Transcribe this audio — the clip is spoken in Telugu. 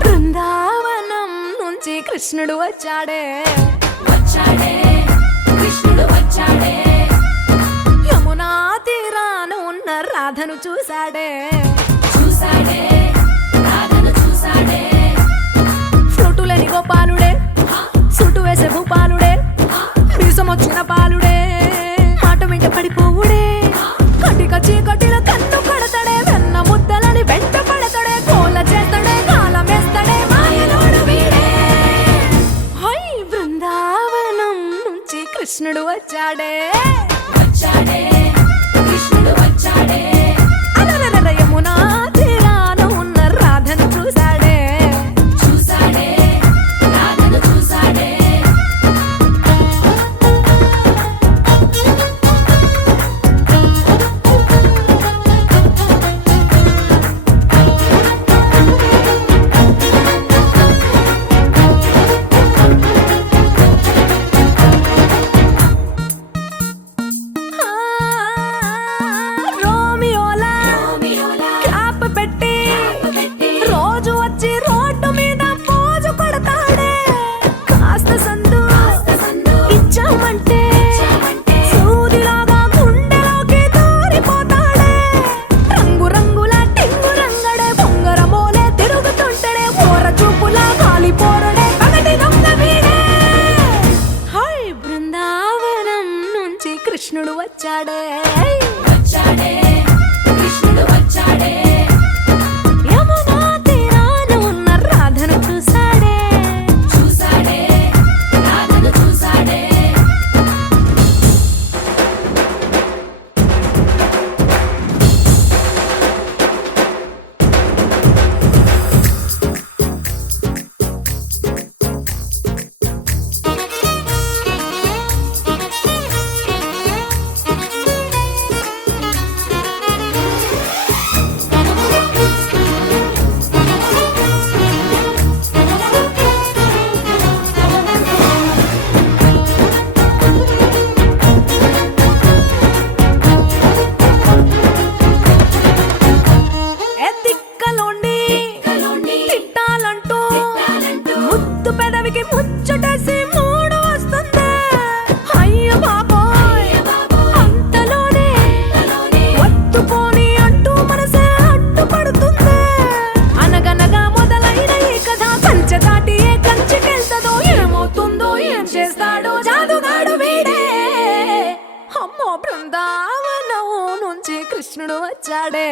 బృందావనం నుంచి కృష్ణుడు వచ్చాడే కృష్ణుడు వచ్చాడే యమునా తీరాన ఉన్న రాధను చూశాడే రాధను చూశాడే ఫ్లూటులేని గోపాలుడే సుటు వేసే భూపాలుడే మీసమొచ్చిన పాలుడే మాట వెంట పడిపోవుడే కటిక చీకటిలో కన్ను కడతాడే వెన్న ముద్దలని వెంట పడతాడే కోల చేస్తాడే కాలమేస్తాడే మాయలోడు వీడే హై బృందావనం నుంచి కృష్ణుడు వచ్చాడే కృష్ణుడు వచ్చాడే అలరర యమునా తీరాన ఉన్న రాధను చూశాడే రాధను చూశాడే ఆ, రోమియోలా క్యాప్ పెట్టి రోజు వచ్చి రోడ్డు మీద పోజు కొడతాడే కాస్త సందు ఇచ్చామంటే సూదిలాగా గుండెలోకి దూరిపోతాడే రంగు రంగుల టింగు రంగడే బొంగరమోలే తిరుగుతుంటాడే పోర చూపులా గాలి పోరడే పగటి దొంగ వీడే హై బృందావనం నుంచి కృష్ణుడు వచ్చాడే కృష్ణుడు వచ్చాడే యమునా తీరాన ఉన్న రాధను చూశాడే రాధను చూశాడే ఎత్తిక్కలోండి తిట్టాలంటూ ముద్దు పెదవికి ముచ్చటేసి మూడు వస్తుంది అయ్య బాబోయ్ అంతలోనే వత్తుకోని అంటూ మనసే అడ్డుపడుతుంది అనగనగా మొదలైన ఈ కథ కంచె దాటి ఏ కంచెకెళ్తదో ఏమవుతుందో ఏం చేస్తాడో జాదుగాడు వీడే అమ్మో బృందావనం నుంచి కృష్ణుడు వచ్చాడే